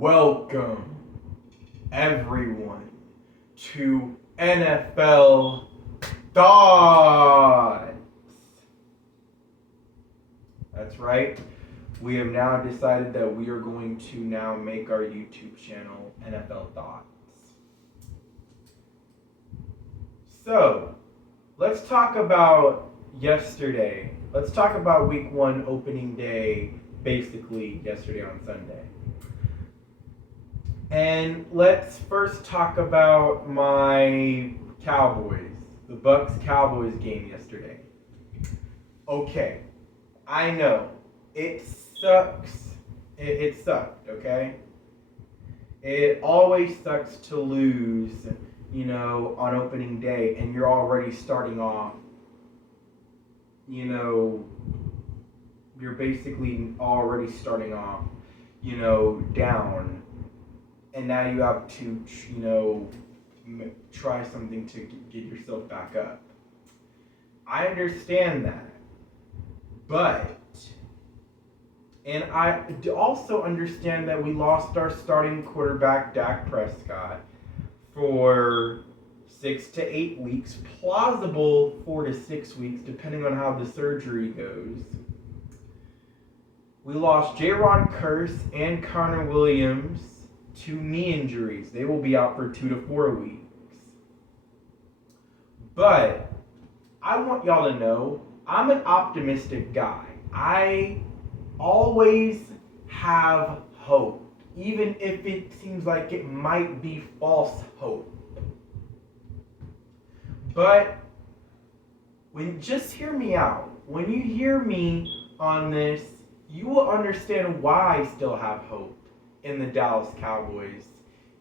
Welcome, everyone, to NFL Thoughts. That's right. We have now decided that we are going to now make our YouTube channel NFL Thoughts. So, let's talk about yesterday. Let's talk about week 1 opening day, basically yesterday on Sunday. And let's first talk about my Cowboys, the Bucs-Cowboys game yesterday. Okay, I know, it sucks. It sucked, okay? It always sucks to lose, on opening day, and you're already starting off, you're basically already starting off, down. And now you have to, try something to get yourself back up. I understand that. And I also understand that we lost our starting quarterback, Dak Prescott, for 6 to 8 weeks, plausible 4 to 6 weeks, depending on how the surgery goes. We lost J-Ron Curse and Connor Williams to knee injuries. They will be out for 2 to 4 weeks. But I want y'all to know I'm an optimistic guy. I always have hope, even if it seems like it might be false hope. But just hear me out. When you hear me on this, you will understand why I still have hope in the Dallas Cowboys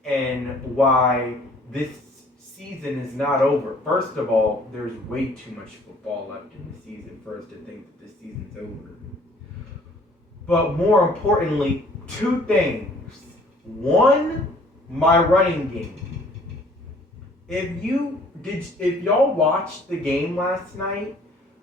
and why this season is not over. First of all, there's way too much football left in the season for us to think that this season's over. But more importantly, 2 things. 1, my running game. If y'all watched the game last night,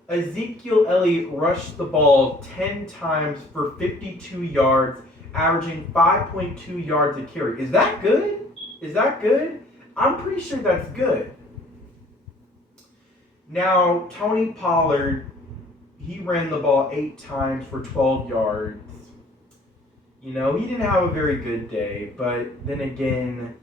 Ezekiel Elliott rushed the ball 10 times for 52 yards, averaging 5.2 yards a carry. Is that good? I'm pretty sure that's good. Now, Tony Pollard, he ran the ball 8 times for 12 yards. He didn't have a very good day, but then again,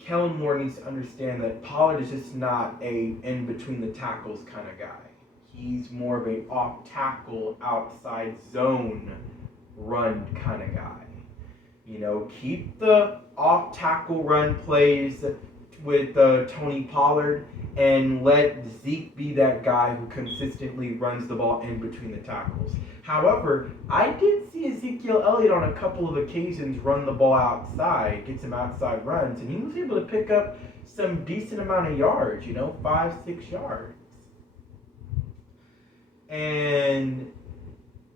Kellen Moore needs to understand that Pollard is just not a in between the tackles kind of guy. He's more of a off tackle, outside zone run kind of guy. Keep the off tackle run plays with Tony Pollard and let Zeke be that guy who consistently runs the ball in between the tackles. However, I did see Ezekiel Elliott on a couple of occasions run the ball outside, get some outside runs, and he was able to pick up some decent amount of yards, 5-6 yards. And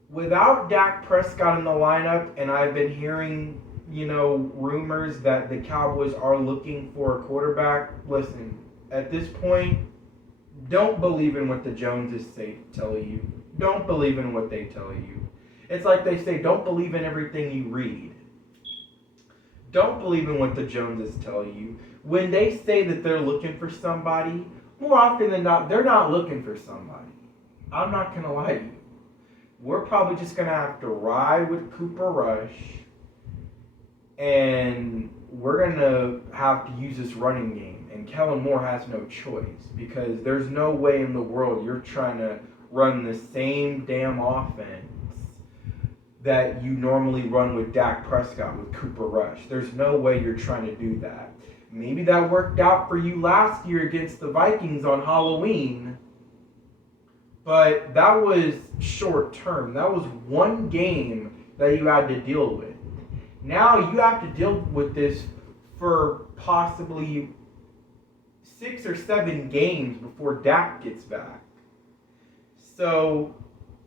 without Dak Prescott in the lineup, and I've been hearing, rumors that the Cowboys are looking for a quarterback, listen, at this point, don't believe in what the Joneses tell you. Don't believe in what they tell you. It's like they say, don't believe in everything you read. Don't believe in what the Joneses tell you. When they say that they're looking for somebody, more often than not, they're not looking for somebody. I'm not going to lie to you. We're probably just going to have to ride with Cooper Rush, and we're going to have to use this running game. And Kellen Moore has no choice, because there's no way in the world you're trying to run the same damn offense that you normally run with Dak Prescott, with Cooper Rush. There's no way you're trying to do that. Maybe that worked out for you last year against the Vikings on Halloween, but that was short term. That was one game that you had to deal with. Now you have to deal with this for possibly 6 or 7 games before Dak gets back. So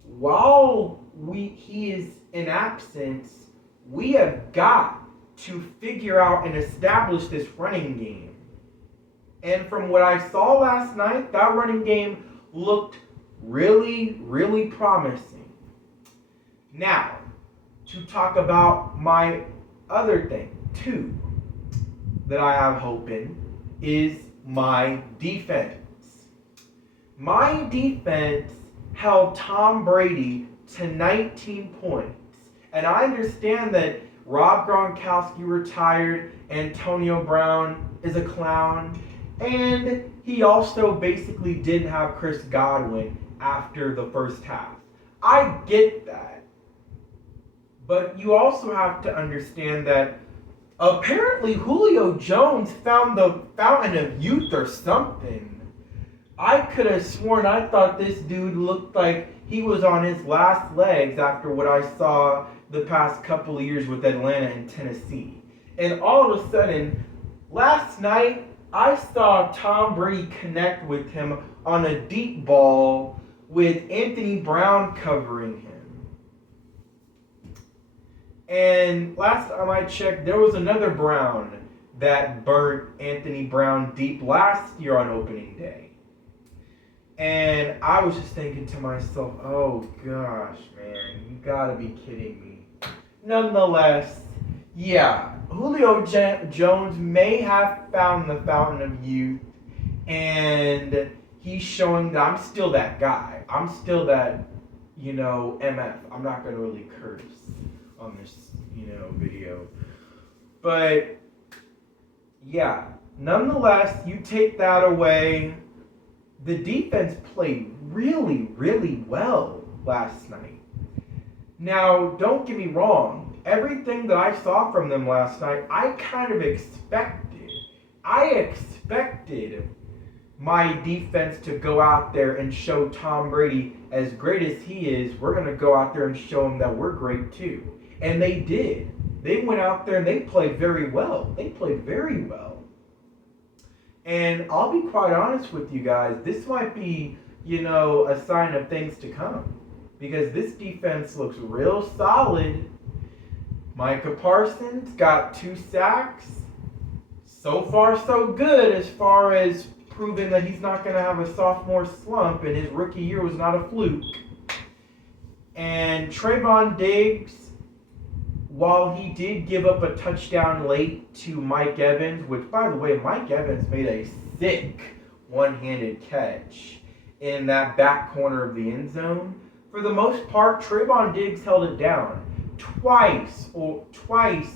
while he is in absence, we have got to figure out and establish this running game. And from what I saw last night, that running game looked really, really promising. Now, to talk about my other thing, too, that I have hope in is my defense. My defense held Tom Brady to 19 points. And I understand that Rob Gronkowski retired, Antonio Brown is a clown, and he also basically didn't have Chris Godwin after the first half. I get that. But you also have to understand that apparently Julio Jones found the fountain of youth or something. I could have sworn I thought this dude looked like he was on his last legs after what I saw the past couple of years with Atlanta and Tennessee. And all of a sudden, last night, I saw Tom Brady connect with him on a deep ball with Anthony Brown covering him. And last time I checked, there was another Brown that burnt Anthony Brown deep last year on opening day. And I was just thinking to myself, oh gosh, man, you gotta be kidding me. Nonetheless, yeah, Julio Jones may have found the fountain of youth, and he's showing that I'm still that guy. I'm still that, MF. I'm not gonna really curse on this, video. But, yeah, nonetheless, you take that away. The defense played really, really well last night. Now, don't get me wrong. Everything that I saw from them last night, I kind of expected. I expected my defense to go out there and show Tom Brady, as great as he is, we're going to go out there and show him that we're great too. And they did. They went out there and they played very well. They played very well. And I'll be quite honest with you guys, this might be, a sign of things to come. Because this defense looks real solid. Micah Parsons got 2 sacks. So far, so good as far as proving that he's not going to have a sophomore slump and his rookie year was not a fluke. And Trayvon Diggs, while he did give up a touchdown late to Mike Evans, which, by the way, Mike Evans made a sick one-handed catch in that back corner of the end zone. For the most part, Trayvon Diggs held it down. Twice,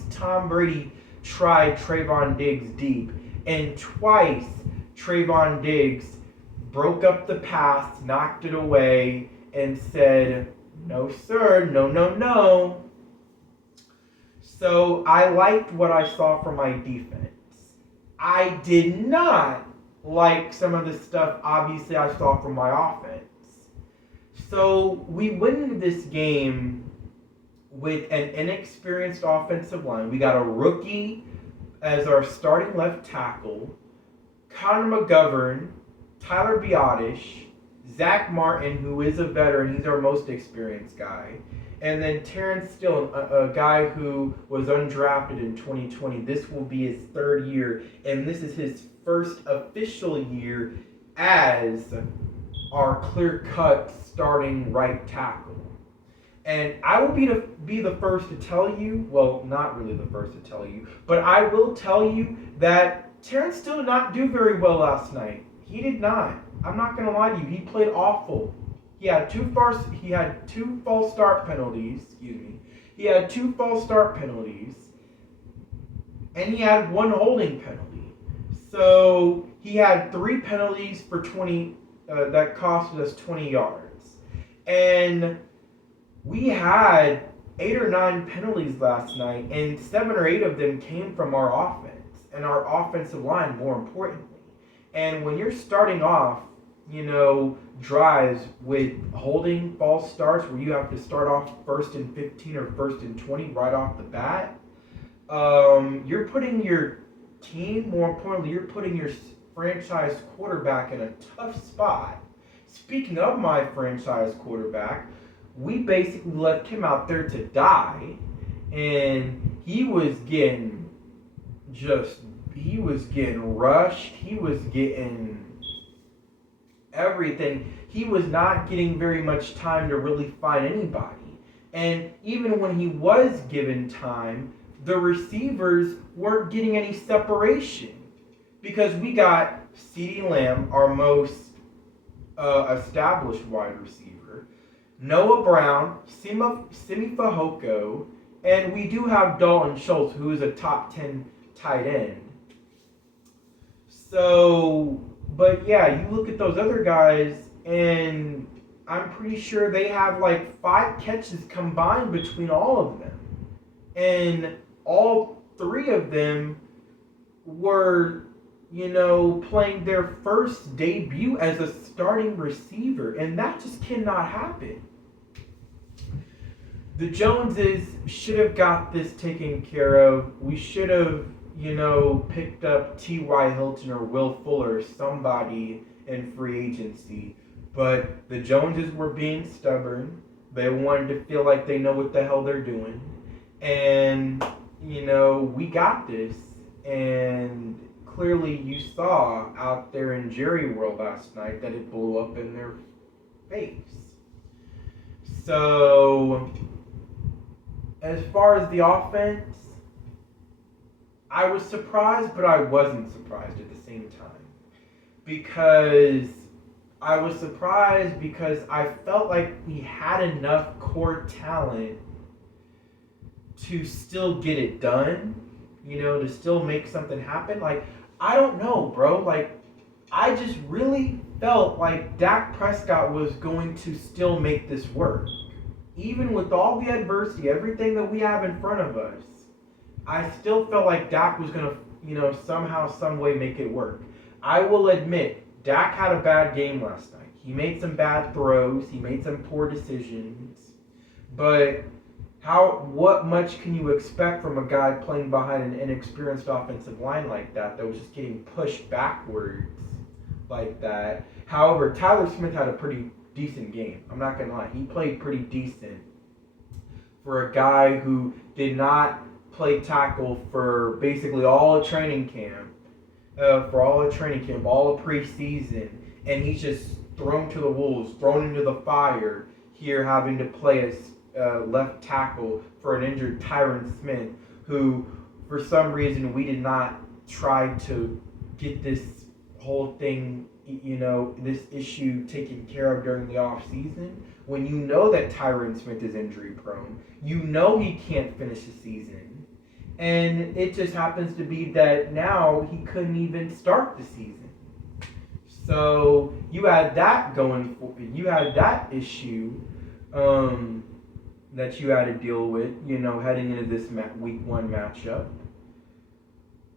Tom Brady tried Trayvon Diggs deep, and twice Trayvon Diggs broke up the pass, knocked it away, and said, "No, sir, no, no, no." So I liked what I saw from my defense. I did not like some of the stuff, obviously, I saw from my offense. So we went into this game with an inexperienced offensive line. We got a rookie as our starting left tackle, Connor McGovern, Tyler Biotish, Zach Martin, who is a veteran, he's our most experienced guy, and then Terrence Steele, a guy who was undrafted in 2020. This will be his 3rd year, and this is his first official year as our clear-cut starting right tackle. And I will be the first to tell you, well, not really the first to tell you, but I will tell you that Terrence Steele did not do very well last night. He did not. I'm not going to lie to you. He played awful. He had two false start penalties. He had 2 false start penalties, and he had 1 holding penalty. So he had 3 penalties for 20 that costed us 20 yards. And we had 8 or 9 penalties last night, and 7 or 8 of them came from our offense and our offensive line, more importantly. And when you're starting off, drives with holding false starts where you have to start off 1st and 15 or 1st and 20 right off the bat, you're putting your team, more importantly, you're putting your franchise quarterback in a tough spot. Speaking of my franchise quarterback, we basically left him out there to die, and he was getting rushed, he was getting everything. He was not getting very much time to really find anybody. And even when he was given time, the receivers weren't getting any separation because we got CeeDee Lamb, our most established wide receiver, Noah Brown, Simi Fehoko, and we do have Dalton Schultz, who is a top 10 tight end. So, but yeah, you look at those other guys, and I'm pretty sure they have like 5 catches combined between all of them. And all 3 of them were, playing their first debut as a starting receiver. And that just cannot happen. The Joneses should have got this taken care of. We should have, picked up T.Y. Hilton or Will Fuller, somebody in free agency. But the Joneses were being stubborn. They wanted to feel like they know what the hell they're doing. And, we got this. And clearly you saw out there in Jerry World last night that it blew up in their face. So, as far as the offense, I was surprised, but I wasn't surprised at the same time. Because I was surprised because I felt like we had enough core talent to still get it done, to still make something happen. Like, I don't know, bro. Like, I just really felt like Dak Prescott was going to still make this work. Even with all the adversity, everything that we have in front of us, I still felt like Dak was going to, somehow, some way make it work. I will admit, Dak had a bad game last night. He made some bad throws. He made some poor decisions. But what much can you expect from a guy playing behind an inexperienced offensive line like that was just getting pushed backwards like that? However, Tyler Smith had a pretty decent game. I'm not going to lie. He played pretty decent for a guy who did not play tackle for basically all of training camp, all of preseason, and he's just thrown to the wolves, thrown into the fire here, having to play as left tackle for an injured Tyron Smith, who for some reason we did not try to get this whole thing, this issue taken care of during the off season. When you know that Tyron Smith is injury prone, he can't finish the season. And it just happens to be that now he couldn't even start the season. So you had that going for you. You had that issue that you had to deal with, heading into this week 1 matchup.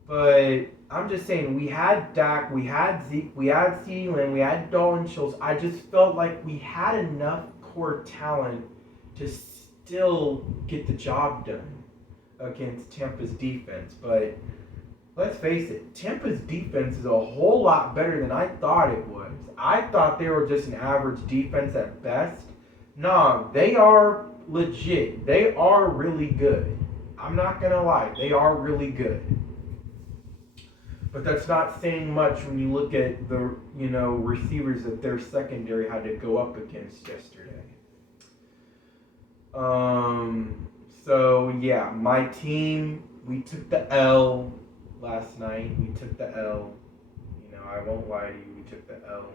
But I'm just saying, we had Dak, we had Zeke, we had CeeDee Lamb, we had Dalton Schultz. I just felt like we had enough core talent to still get the job done against Tampa's defense. But let's face it, Tampa's defense is a whole lot better than I thought it was. I thought they were just an average defense at best. No, they are legit. They are really good. I'm not going to lie. They are really good. But that's not saying much when you look at the, receivers that their secondary had to go up against yesterday. So, yeah, my team, we took the L last night. We took the L. I won't lie to you. We took the L.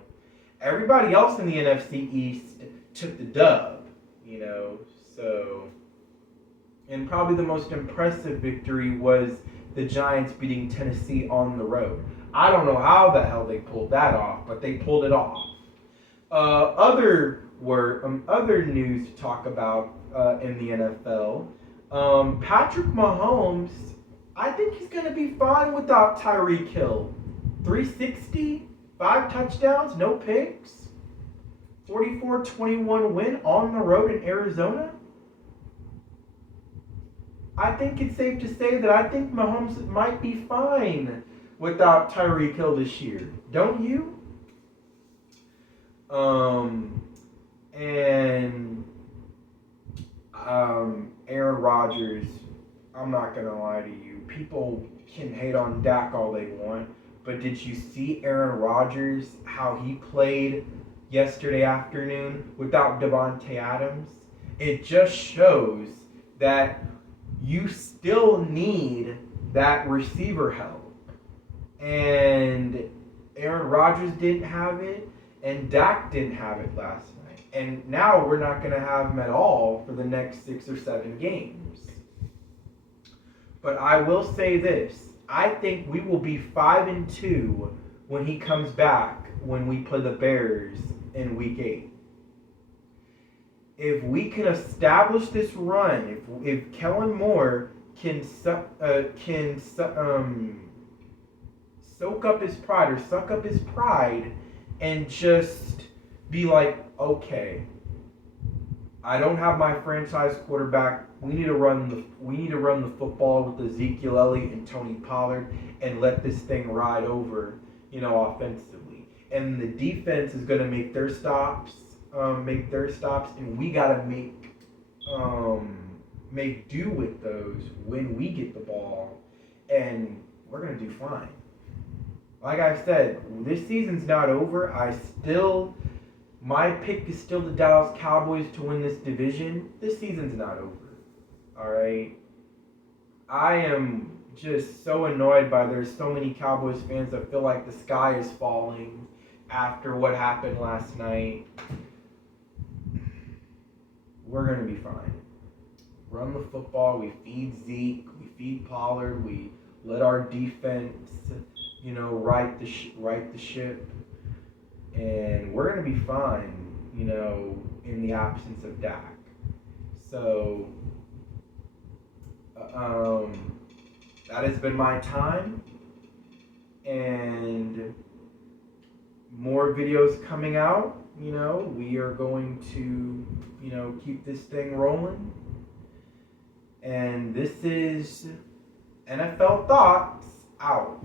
Everybody else in the NFC East took the dub, so. And probably the most impressive victory was the Giants beating Tennessee on the road. I don't know how the hell they pulled that off, but they pulled it off. Other news to talk about in the NFL. Patrick Mahomes, I think he's going to be fine without Tyreek Hill. 360, 5 touchdowns, no picks, 44-21 win on the road in Arizona. I think it's safe to say that I think Mahomes might be fine without Tyreek Hill this year. Don't you? Aaron Rodgers, I'm not going to lie to you. People can hate on Dak all they want, but did you see Aaron Rodgers, how he played yesterday afternoon without Devontae Adams? It just shows that you still need that receiver help. And Aaron Rodgers didn't have it, and Dak didn't have it last night. And now we're not going to have him at all for the next 6 or 7 games. But I will say this. I think we will be 5-2 when he comes back when we play the Bears in Week 8. If we can establish this run, if Kellen Moore can soak up his pride or suck up his pride and just be like, okay, I don't have my franchise quarterback. We need to run the football with Ezekiel Elliott and Tony Pollard and let this thing ride over, offensively. And the defense is going to make their stops, and we got to make do with those when we get the ball, and we're going to do fine. Like I said, this season's not over. My pick is still the Dallas Cowboys to win this division. This season's not over. All right? I am just so annoyed by there's so many Cowboys fans that feel like the sky is falling after what happened last night. We're going to be fine. Run the football. We feed Zeke. We feed Pollard. We let our defense, right the ship. And we're going to be fine, in the absence of Dak. So, that has been my time. And more videos coming out. We are going to, keep this thing rolling. And this is NFL Thoughts out.